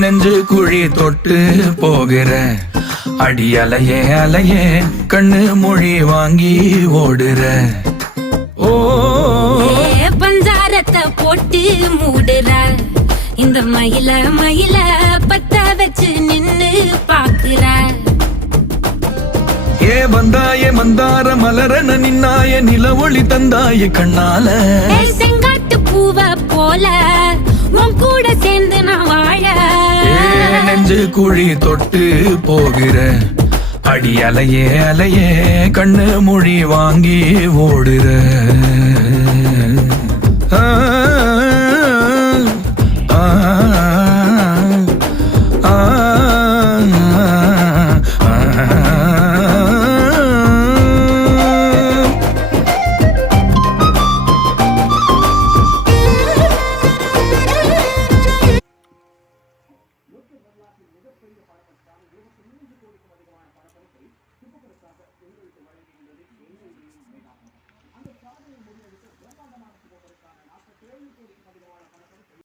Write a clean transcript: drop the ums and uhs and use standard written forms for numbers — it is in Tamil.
நெஞ்சு குழி தொட்டு போகிற அடி அலையே அலையே கண்ணு மொழி வாங்கி ஓடுற. ஓ பஞ்சாரத்தை போட்டு மூடுற இந்த மயில மயில பத்த வச்சு நின்னு பாக்குற. ஏ வந்தாய மந்தார மலரன நின்னாய நில ஒளி தந்தாய கண்ணால. செங்காட்டு பூவ போல உன் கூட சேர்ந்து நான் வாழ. நெஞ்சு குழி தொட்டு போகிற அடி அலையே அலையே கண்ணு மொழி வாங்கி ஓடுற. ஆ ஆ